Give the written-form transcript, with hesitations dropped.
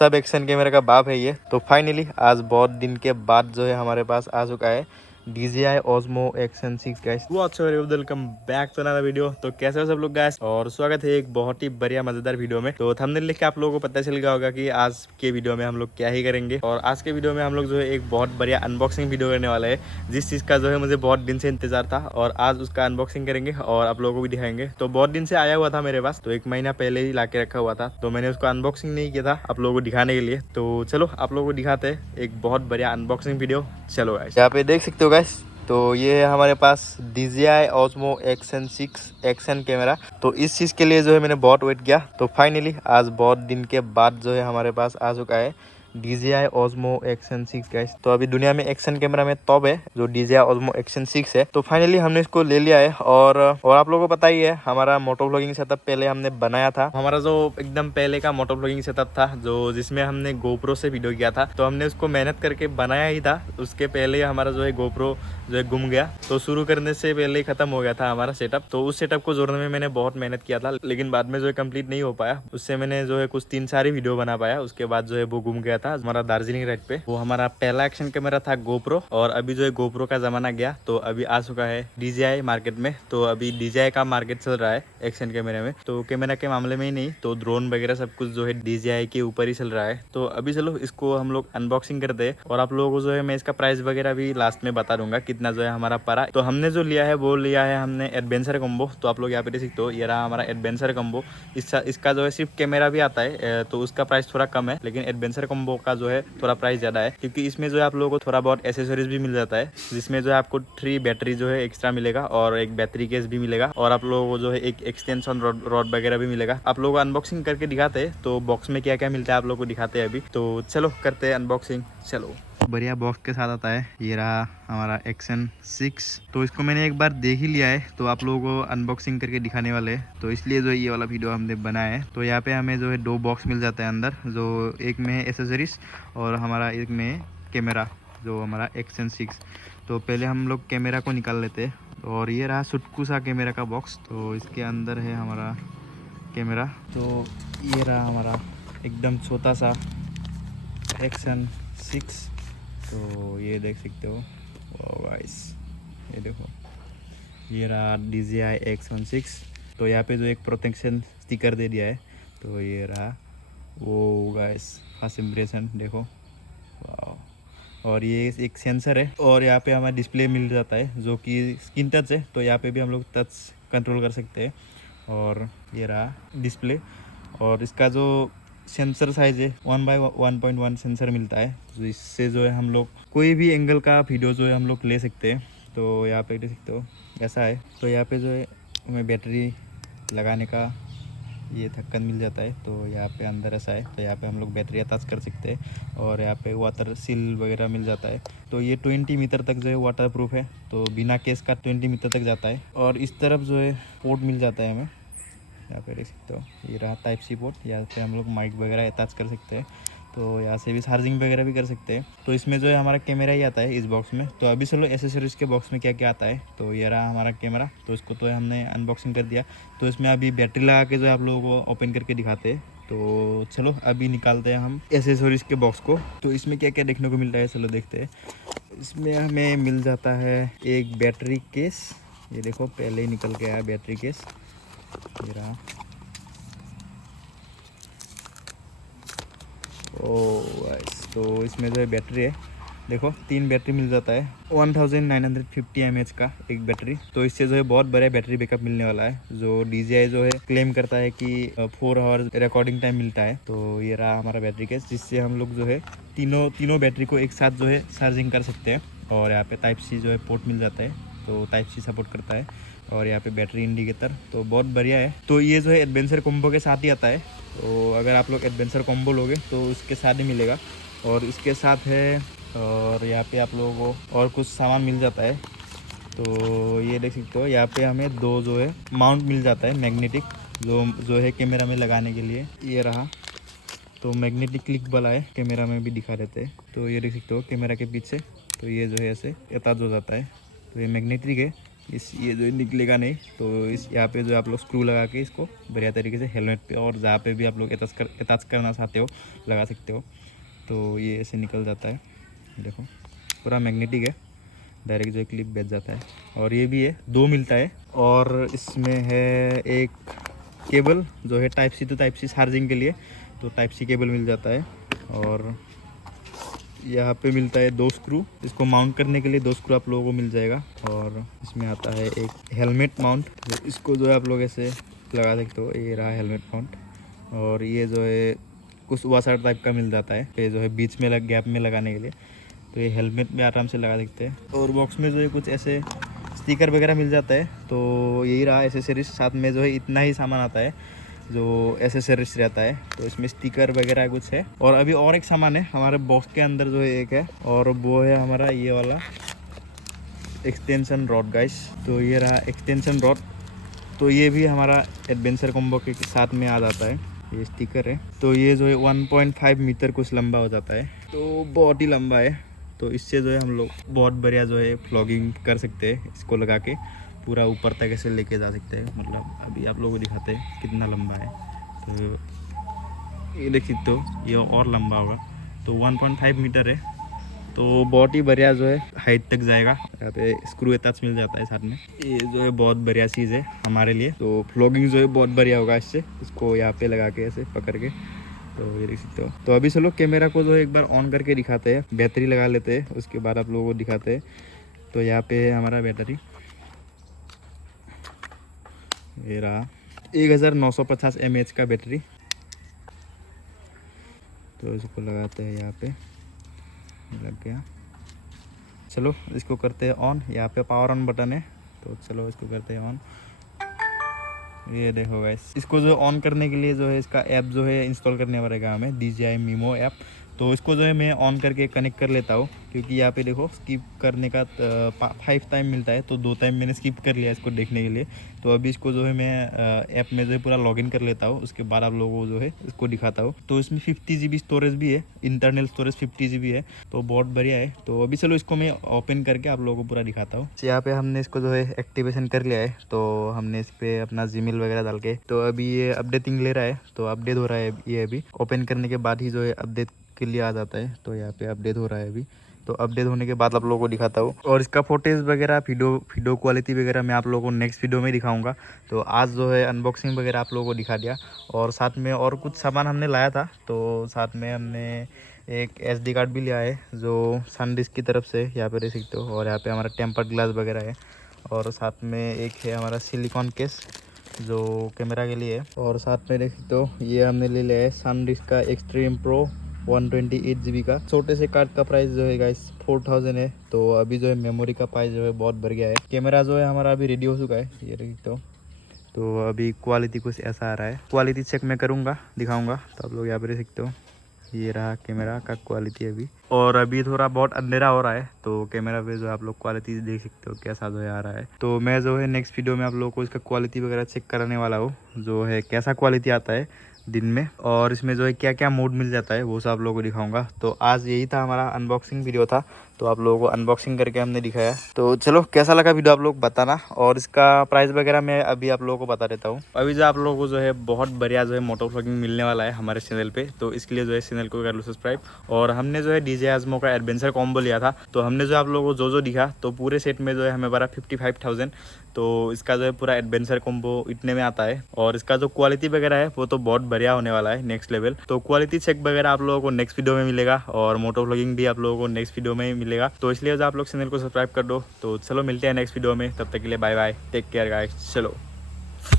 सब action camera का बाप है ये। तो फाइनली आज बहुत दिन के बाद जो है हमारे पास आ चुका है DJI Osmo Action 6 guys. Welcome back to another video. तो कैसे हो सब लोग गाइस, और स्वागत है एक बहुत ही बढ़िया मजेदार वीडियो में। तो थंबनेल लिख के आप लोगों को पता चल गया होगा कि आज के वीडियो में हम लोग क्या ही करेंगे। और आज के वीडियो में हम लोग जो है एक बहुत बढ़िया अनबॉक्सिंग वीडियो करने वाला है, जिस चीज का जो है मुझे बहुत दिन से इंतजार था, और आज उसका अनबॉक्सिंग करेंगे और आप लोगों को भी दिखाएंगे। तो बहुत दिन से आया हुआ था मेरे पास, तो 1 महीना पहले ही ला के रखा हुआ था, तो मैंने उसको अनबॉक्सिंग नहीं किया था आप लोगों को दिखाने के लिए। तो चलो आप लोगों को दिखाते हैं एक बहुत बढ़िया अनबॉक्सिंग वीडियो। चलो गाइस, यहाँ पे देख सकते हो गाइस, तो ये है हमारे पास DJI Osmo Action 6 action camera. तो इस चीज़ के लिए जो है मैंने बहुत वेट किया। तो फाइनली आज बहुत दिन के बाद जो है हमारे पास आ चुका है DJI Osmo Action 6 गाइस। तो अभी दुनिया में एक्शन कैमरा में टॉप है जो DJI Osmo Action 6 है। तो फाइनली हमने इसको ले लिया है। और आप लोगों को पता ही है हमारा मोटो व्लॉगिंग सेटअप पहले हमने बनाया था। हमारा जो एकदम पहले का मोटो व्लॉगिंग सेटअप था, जो जिसमें हमने GoPro से वीडियो किया था, तो हमने उसको मेहनत करके बनाया ही था। उसके पहले हमारा जो है GoPro जो है गुम गया, तो शुरू करने से पहले ही खत्म हो गया था हमारा सेटअप। तो उस सेटअप को जोड़ने में मैंने बहुत मेहनत किया था, लेकिन बाद में जो है कंप्लीट नहीं हो पाया। उससे मैंने जो है कुछ 3-4 वीडियो बना पाया, उसके बाद जो है वो गुम गया था हमारा दार्जिलिंग राइड पे। वो हमारा पहला एक्शन कैमरा था GoPro, और अभी जो है GoPro का जमाना गया, तो अभी आ चुका है DJI मार्केट में। तो अभी DJI का मार्केट चल रहा है एक्शन कैमरे में, तो कैमरा के मामले में ही नहीं, तो ड्रोन वगैरह सब कुछ जो है DJI के ऊपर ही चल रहा है। तो अभी चलो इसको हम लोग अनबॉक्सिंग करते हैं, और आप लोगों को जो है मैं इसका प्राइस वगैरह भी लास्ट में बता दूंगा कितना जो है हमारा पड़ा। तो हमने जो लिया है वो लिया है हमने एडवेंचर कॉम्बो। तो आप लोग यहाँ पे देख सकते हो, ये रहा हमारा एडवेंचर कॉम्बो। इसका जो है सिर्फ कैमरा भी आता है, तो उसका प्राइस थोड़ा कम है, लेकिन एडवेंचर कॉम्बो का जो है थोड़ा प्राइस ज़्यादा है, क्योंकि इसमें जो है आप लोगों को थोड़ा बहुत एसेसरीज भी मिल जाता है, जिसमें जो है आपको 3 बैटरी जो है एक्स्ट्रा मिलेगा, और एक बैटरी केस भी मिलेगा, और आप लोगों को जो है एक एक्सटेंशन रॉड वगैरह भी मिलेगा। आप लोग अनबॉक्सिंग करके दिखाते हैं, तो बॉक्स में क्या क्या मिलता है आप लोग को दिखाते हैं अभी। तो चलो करते हैं अनबॉक्सिंग। चलो, बढ़िया बॉक्स के साथ आता है, ये रहा हमारा एक्शन 6। तो इसको मैंने एक बार देख ही लिया है, तो आप लोगों को अनबॉक्सिंग करके दिखाने वाले हैं, तो इसलिए जो ये वाला वीडियो हमने बनाया है। तो यहाँ पे हमें जो है 2 बॉक्स मिल जाता है अंदर, जो एक में है एसेसरीज और हमारा एक में है कैमरा, जो हमारा एक्शन 6। तो पहले हम लोग कैमरा को निकाल लेते हैं, और ये रहा सुटकू सा कैमरा का बॉक्स। तो इसके अंदर है हमारा कैमरा। तो ये रहा हमारा एकदम छोटा सा एक्शन 6। तो ये देख सकते हो, वाह गाइस, ये देखो, ये रहा DJI Action 6। तो यहाँ पे जो एक प्रोटेक्शन स्टिकर दे दिया है, तो ये रहा वो गाइस, फर्स्ट इम्प्रेशन देखो, वाह। और ये एक सेंसर है, और यहाँ पे हमारा डिस्प्ले मिल जाता है जो कि स्क्रीन टच है, तो यहाँ पे भी हम लोग टच कंट्रोल कर सकते हैं। और ये रहा डिस्प्ले, और इसका जो सेंसर साइज है 1/1.1 सेंसर मिलता है, तो इससे जो है हम लोग कोई भी एंगल का वीडियो जो है हम लोग ले सकते हैं। तो यहाँ पे देख सकते हो ऐसा है। तो यहाँ पे जो है हमें बैटरी लगाने का ये ढक्कन मिल जाता है, तो यहाँ पे अंदर ऐसा है, तो यहाँ पे हम लोग बैटरी अटैच कर सकते हैं। और यहाँ पे वाटर सील वगैरह मिल जाता है। तो ये 20 मीटर तक जो है वाटर प्रूफ है, तो बिना केस का 20 मीटर तक जाता है। और इस तरफ जो है पोर्ट मिल जाता है हमें, यहाँ पे देख सकते हो, ये रहा टाइप सी पोर्ट, यहाँ पे हम लोग माइक वगैरह अटैच कर सकते हैं। तो यहाँ से भी चार्जिंग वगैरह भी कर सकते हैं। तो इसमें जो है हमारा कैमरा ही आता है इस बॉक्स में। तो अभी चलो एसेसरीज के बॉक्स में क्या क्या आता है। तो ये रहा हमारा कैमरा, तो इसको तो हमने अनबॉक्सिंग कर दिया। तो इसमें अभी बैटरी लगा के जो है आप लोगों को ओपन करके दिखाते हैं। तो चलो अभी निकालते हैं हम एसेसरीज के बॉक्स को। तो इसमें क्या क्या देखने को मिलता है चलो देखते हैं। इसमें हमें मिल जाता है एक बैटरी केस, ये देखो पहले ही निकल के आया बैटरी केस, ये रहा। तो इसमें जो है बैटरी है, देखो 3 बैटरी मिल जाता है, 1950 mAh का एक बैटरी। तो इससे जो है बहुत बड़ा बैटरी बैकअप मिलने वाला है, जो DJI जो है क्लेम करता है कि 4 आवर रिकॉर्डिंग टाइम मिलता है। तो ये रहा हमारा बैटरी केस, जिससे हम लोग जो है तीनों बैटरी को एक साथ जो है चार्जिंग कर सकते हैं। और यहाँ पे टाइप सी जो है पोर्ट मिल जाता है, तो टाइप सी सपोर्ट करता है। और यहाँ पे बैटरी इंडिकेटर, तो बहुत बढ़िया है। तो ये जो है एडवेंचर कॉम्बो के साथ ही आता है, तो अगर आप लोग एडवेंचर कॉम्बो लोगे तो उसके साथ ही मिलेगा। और इसके साथ है, और यहाँ पे आप लोगों को और कुछ सामान मिल जाता है। तो ये देख सकते हो, यहाँ पे हमें 2 जो है माउंट मिल जाता है मैग्नेटिक, जो है कैमरा में लगाने के लिए, ये रहा। तो मैग्नेटिक क्लिक वाला है, कैमरा में भी दिखा देते हैं। तो ये देख सकते हो कैमरा के पीछे, तो ये जो है ऐसे अटैच हो जाता है, तो ये मैग्नेटिक है। ये जो निकलेगा नहीं, तो इस यहाँ पे जो आप लोग स्क्रू लगा के इसको बढ़िया तरीके से हेलमेट पे और जहाँ पे भी आप लोग अटैच करना चाहते हो लगा सकते हो। तो ये ऐसे निकल जाता है, देखो पूरा मैग्नेटिक है, डायरेक्ट जो क्लिप बैठ जाता है। और ये भी है, 2 मिलता है। और इसमें है एक केबल जो है type C to type C charging के लिए, तो टाइप सी केबल मिल जाता है। और यहाँ पे मिलता है 2 स्क्रू, इसको माउंट करने के लिए 2 स्क्रू आप लोगों को मिल जाएगा। और इसमें आता है एक हेलमेट माउंट, तो इसको जो है आप लोग ऐसे लगा सकते हो, ये रहा हेलमेट माउंट। और ये जो है कुछ वाशर टाइप का मिल जाता है, ये जो है बीच में गैप में लगाने के लिए, तो ये हेलमेट में आराम से लगा सकते हैं। और बॉक्स में जो है कुछ ऐसे स्टिकर वगैरह मिल जाता है, तो यही रहा एसेसरीज। साथ में जो है इतना ही सामान आता है जो एसेसरीज रहता है, तो इसमें स्टिकर वगैरह कुछ है। और अभी और एक सामान है हमारे बॉक्स के अंदर जो है एक है, और वो है हमारा ये वाला एक्सटेंशन रॉड गाइस। तो ये रहा एक्सटेंशन रॉड, तो ये भी हमारा एडवेंचर कॉम्बो के साथ में आ जाता है। ये स्टिकर है, तो ये जो है 1.5 मीटर कुछ लंबा हो जाता है, तो बहुत ही लंबा है। तो इससे जो है हम लोग बहुत बढ़िया जो है व्लॉगिंग कर सकते हैं, इसको लगा के पूरा ऊपर तक ऐसे लेके जा सकते हैं। मतलब अभी आप लोगों को दिखाते हैं कितना लंबा है, तो ये देख सकते हो, ये और लंबा होगा। तो 1.5 मीटर है, तो बहुत ही बढ़िया जो है हाइट तक जाएगा। यहाँ पे स्क्रू अटैच मिल जाता है साथ में, ये जो है बहुत बढ़िया चीज़ है हमारे लिए। तो व्लॉगिंग जो है बहुत बढ़िया होगा इससे, इसको यहाँ पे लगा के ऐसे पकड़ के, तो ये देख सकते हो। तो अभी चलो कैमरा को जो है एक बार ऑन करके दिखाते हैं, बैटरी लगा लेते हैं, उसके बाद आप लोगों को दिखाते हैं। तो यहाँ पे है हमारा बैटरी, ये रहा 1950 mAh का बैटरी। तो इसको लगाते हैं, यहाँ पे लग गया। चलो इसको करते हैं ऑन, यहाँ पे पावर ऑन बटन है, तो चलो इसको करते हैं ऑन। ये देखो गाइस, इसको जो ऑन करने के लिए जो है इसका ऐप जो है इंस्टॉल करने पड़ेगा हमें, DJI Mimo ऐप। तो इसको जो है मैं ऑन करके कनेक्ट कर लेता हूँ, क्योंकि यहाँ पे देखो स्किप करने का 5 टाइम मिलता है, तो 2 टाइम मैंने स्किप कर लिया इसको देखने के लिए। तो अभी इसको जो है मैं ऐप में जो है पूरा लॉगिन कर लेता हूँ, उसके बाद आप लोगों को जो है इसको दिखाता हूँ। तो इसमें 50 GB स्टोरेज भी है, इंटरनल स्टोरेज 50 GB है, तो बहुत बढ़िया है। तो अभी चलो इसको मैं ओपन करके आप लोगों को पूरा दिखाता हूँ। यहाँ पे हमने इसको जो है एक्टिवेशन कर लिया है, तो हमने इस पर अपना जीमेल वगैरह डाल के, तो अभी ये अपडेटिंग ले रहा है, तो अपडेट हो रहा है ये। अभी ओपन करने के बाद ही जो है अपडेट के लिए आ जाता है, तो यहाँ पे अपडेट हो रहा है अभी। तो अपडेट होने के बाद आप लोगों को दिखाता हूँ, और इसका फोटेज वगैरह वीडियो क्वालिटी वगैरह मैं आप लोगों को नेक्स्ट वीडियो में दिखाऊंगा। तो आज जो है अनबॉक्सिंग वगैरह आप लोगों को दिखा दिया, और साथ में और कुछ सामान हमने लाया था। तो साथ में हमने एक SD कार्ड भी लिया है, जो SanDisk की तरफ से, यहाँ पे देख सकते हो। और यहाँ पे हमारा टेम्पर्ड ग्लास वगैरह है, और साथ में एक है हमारा सिलिकॉन केस जो कैमरा के लिए है। और साथ में देख सकते हो ये हमने ले लिया है SanDisk का एक्सट्रीम प्रो 128 GB का। छोटे से कार्ड का प्राइस जो है गाइस 4000 है। तो अभी जो है मेमोरी का प्राइस जो है बहुत बढ़ गया है। कैमरा जो है हमारा अभी रेडी हो चुका है, ये देख सकते हो। तो अभी क्वालिटी कुछ ऐसा आ रहा है, क्वालिटी चेक मैं करूँगा, दिखाऊँगा, तो आप लोग यहाँ पे देख सकते हो। ये रहा कैमरा का क्वालिटी अभी, और अभी थोड़ा बहुत अंधेरा हो रहा है, तो कैमरा पे जो आप लोग क्वालिटी देख सकते हो कैसा जो है आ रहा है। तो मैं जो है नेक्स्ट वीडियो में आप लोगों को इसका क्वालिटी वगैरह चेक कराने वाला हूँ, जो है कैसा क्वालिटी आता है दिन में, और इसमें जो है क्या क्या मोड मिल जाता है वो सब आप लोगों को दिखाऊंगा। तो आज यही था हमारा अनबॉक्सिंग वीडियो था, तो आप लोगों को अनबॉक्सिंग करके हमने दिखाया। तो चलो कैसा लगा वीडियो आप लोग बताना, और इसका प्राइस वगैरह मैं अभी आप लोगों को बता देता हूँ। अभी जो आप लोगों को जो है बहुत बढ़िया जो है मोटो व्लॉगिंग मिलने वाला है हमारे चैनल पे, तो इसके लिए जो है चैनल को कर लो सब्सक्राइब। और हमने जो है DJI Osmo का एडवेंचर कॉम्बो लिया था, तो हमने जो आप लोगों को जो दिखा, तो पूरे सेट में जो है हमें पड़ा 55,000। तो इसका जो है पूरा एडवेंचर कॉम्बो इतने में आता है, और इसका जो क्वालिटी वगैरह है वो तो बहुत बढ़िया होने वाला है, नेक्स्ट लेवल। तो क्वालिटी चेक वगैरह आप लोगों को नेक्स्ट वीडियो में मिलेगा, और मोटो व्लॉगिंग भी आप लोगों को नेक्स्ट वीडियो में मिलेगा। तो इसलिए जो आप लोग चैनल को सब्सक्राइब कर दो। तो चलो मिलते हैं नेक्स्ट वीडियो में, तब तक के लिए bye bye, take care guys, चलो।